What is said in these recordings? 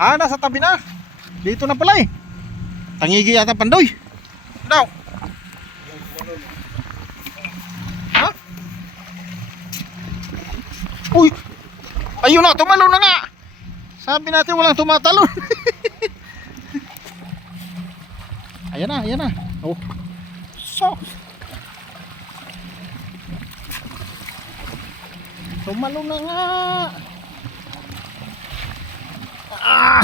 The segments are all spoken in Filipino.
Ah, nasa tabi na. Dito na pala eh. Tangigi yata Pandoy. Daw. Ha? Uy. Ayun na, tumalon na nga. Sabi natin walang tumatalon. Ayan na, ayan na. Oh. So. Tumalon na nga. Ah.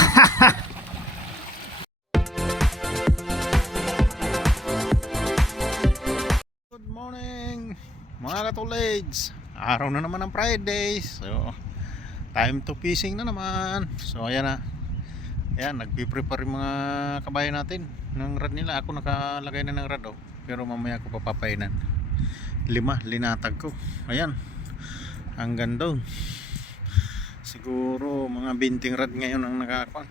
Good morning mga katuleds. Araw na naman ng Friday. So time to fishing na naman. So ayan na. Ayan, nagpiprepare yung mga kabayan natin ng rad nila. Ako nakalagay na ng rad oh. Pero mamaya ko papapainan. 5 linatag ko. Ayan. Hanggang doon. Siguro mga 20 rad ngayon ang nakakuan.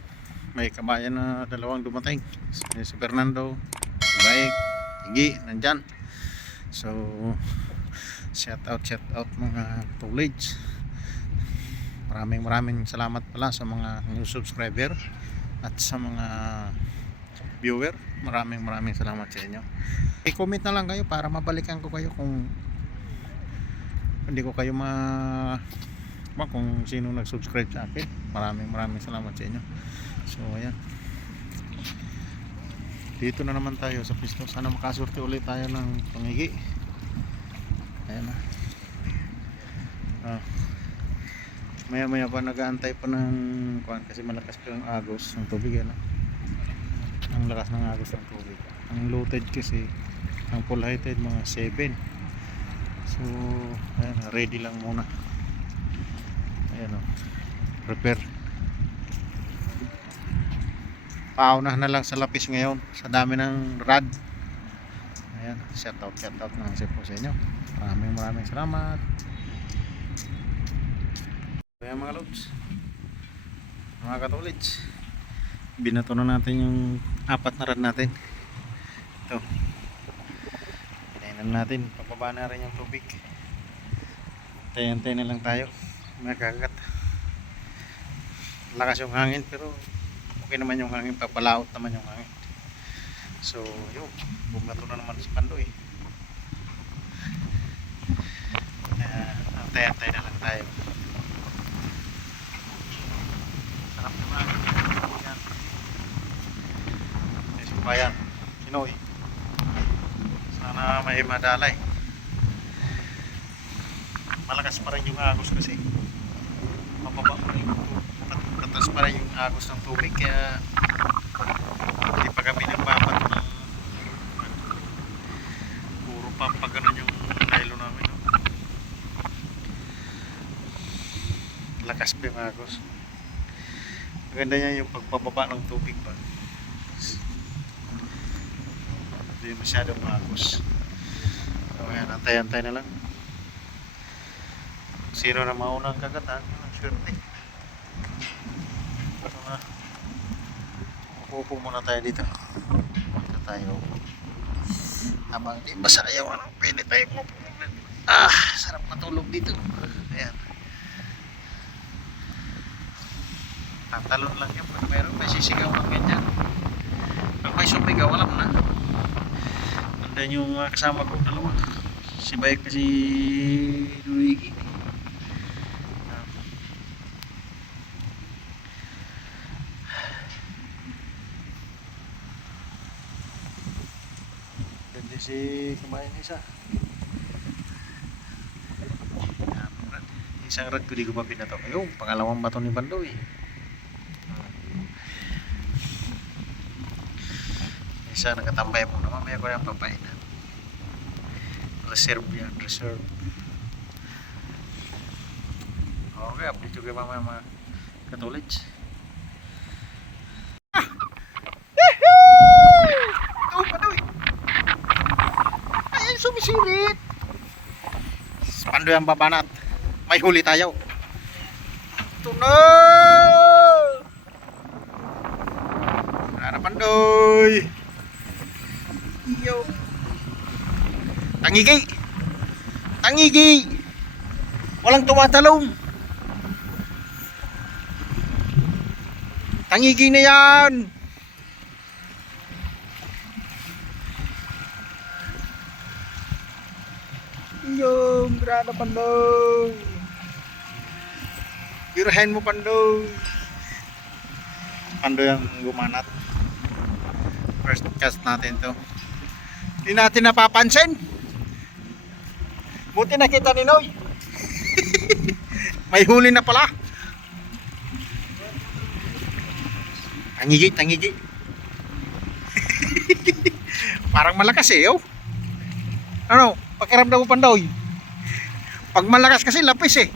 May kabayan na dalawang dumating. Si Fernando, si Baik, Igi, nandyan. So shout out mga tulids. Maraming salamat pala sa mga new subscriber at sa mga viewer. Maraming salamat sa inyo. I-comment na lang kayo para mabalikan ko kayo kung hindi ko kayo kung sino nag-subscribe sa akin. Maraming salamat sa inyo. So ayan, dito na naman tayo sa pisto. Sana makasurte ulit tayo ng pangigi. Ayan na. Maya pa nag-aantay pa ng kuan kasi malakas pa yung agos ng tubig. Ayan na. Ang lakas ng agos ng tubig. Ang low tide kasi, ang full high tide mga 7. So ayan, ready lang muna. Ayan o, prepare. Pauna na lang sa lapis ngayon sa dami ng rad. Ayan, shout out naman po sa inyo. Maraming salamat. Ayan mga lods, mga katulits, binato na natin yung 4 na rad natin. Ito, pinainan natin, pababa na rin yung tubig. Antay na lang tayo, magkagat. Lakas yung hangin pero okay naman yung hangin, papalaot naman yung hangin. So yun, bumato na naman si Pandoy. Antay na lang tayo. Sarap naman yan. May sumpayan, Pinoy. Sana may madalay. Malakas pa rin yung agos kasi mababa pa rin, patas pa rin yung agos ng tubig, kaya hindi pa kami nagpapato ng puro pampaganon yung nylon namin, no? Lakas pa yung agos. Maganda niya yung pagpababa ng tubig pa, hindi masyadong agos. So ayan, antay na lang sino na maunang kagatan, ang swerte. So na, upo muna tayo dito. Dito tayo habang di masayaw, pwede tayo mo. Sarap matulog dito. Ayan, tatalon lang yan pag may sisigaw ng ganyan. Pag may sumigaw, alam na. Andan yung kasama ko dalawa, si Baik kasi Luigi. Ganda si kumain isa. Isang rad ko di ko pa pinato. Ayun, pangalawang bato ni Pandoy. Isa nakatambay mo naman, may ako yung papainan. Reserve yan, reserve. Okay, update ko kayo mamaya mga katulits. Ito Pandoy, ayan sumisirit. Pandoy ang babanat, may huli tayo. Ito na, Pandoy. Yo. Tangigi. Walang tumatalong. Tangigi na yan. Yung grada Pandoy. Birahin mo Pandoy. Pandoy ang gumanat. First cast natin to. Hindi natin napapansin. Buti nakita ni Noy. May huli na pala. Tangigi, tangigi. Parang malakas eh, oh. Ano, pakiramdam mo Pandoy? Pag malakas kasi lapis eh.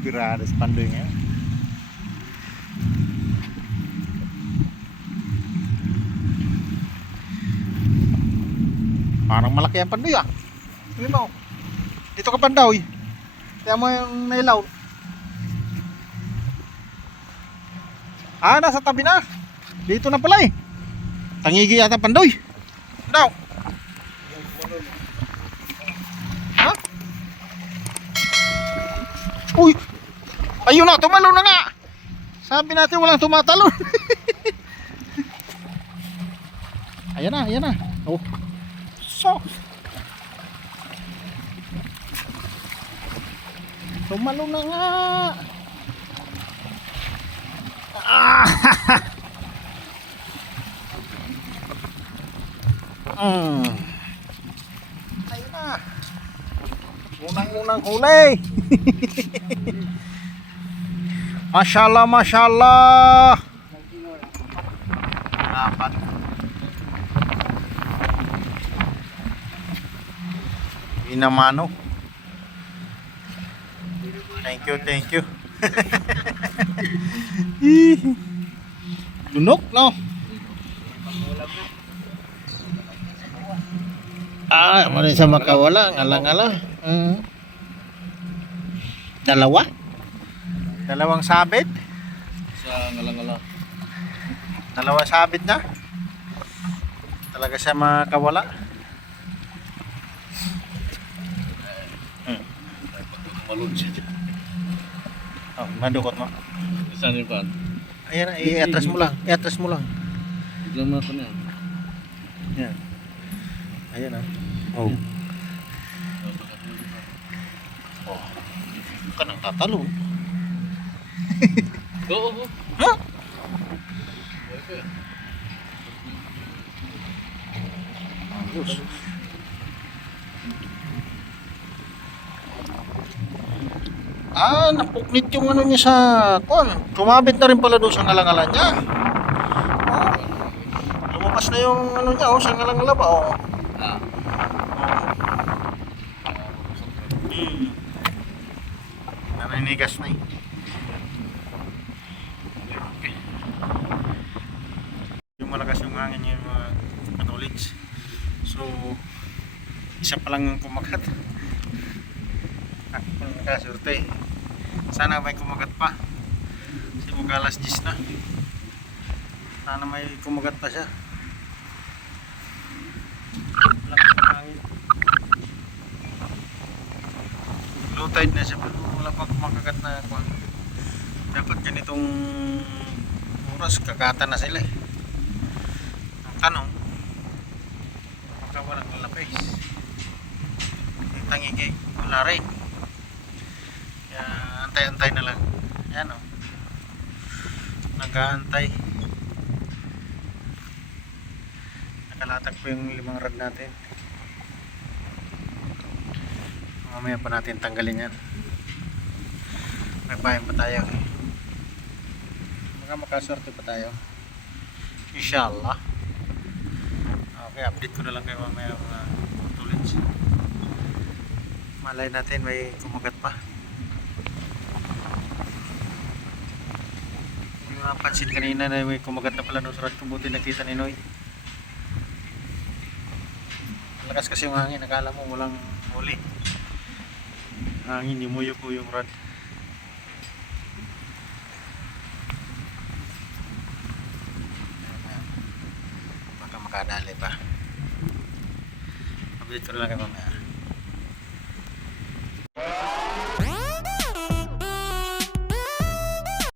Grabe sa Pandoy ngayon. Parang malaki ang Pandoy ah. Tingnan mo. Dito ka Pandoy. Tingnan mo yung nailaw. Ah, nasa tabi na. Dito na pala eh. Tangigi yata Pandoy. Daw. Ha? Uy. Ayun na, tumalon na nga. Sabi natin walang tumatalon. Ayan na, ayan na. Oh. So. Tumalon na nga. Ah. Ayun na. Unang-unang huli. Masyaallah, masyaallah. Dapat. Inamano. Thank you, thank you. Lunok, no? Ah, mali sa makawala, ngala-ngala. Dalawa? Dalawang sabit? Sa ngala-ngala. Dalawa sabit na? Talaga siya makawala? Malun siya. Oh, madukot mo. Saan yung kan? Ayan, i-atras mo lang. I-atras mo lang. Biglang mo na ito niya. Yan. Ayan ah. Oh. Oh. Ka nang tatalon. Oo. Ha? Ayos. Ah, napuknit yung ano niya sa kon. Kumabit na rin pala doon sa ngalangalan niya. Oh. Lumabas na yung ano niya oh, sa ngalangala ba oh. Ah. Naninigas na eh. Okay. Yung malakas yung hangin yung mga katolits. So, isa pa lang yung kumagat. Ako pang nakasurte. Sana may kumagat pa. Kasi mag-alas 10 na. Sana may kumagat pa siya. Lakas ng hangin. Low tide na siya pero wala pa kumakagat na ako. Dapat ganitong oras kakata na sila eh. Ang tanong baka walang lapis. Yung tangigi wala rin. Kaya antay-antay na lang. Yan o. Nag-aantay. Nakalatag po yung 5 rod natin. Mamaya pa natin tanggalin yan. May bayan pa tayo. Baka makaswerte pa tayo. Inshallah. Okay, update ko na lang kayo mamaya mga tulits. Malay natin may kumagat pa. Yung napansin kanina na may kumagat na pala no sa rod ko, buti nakita ni Noy. Lakas kasi yung hangin, nakala mo walang huli. Hangin, yumuyo po yung rod. Baka makadali pa. Update ko na lang kayo mamaya.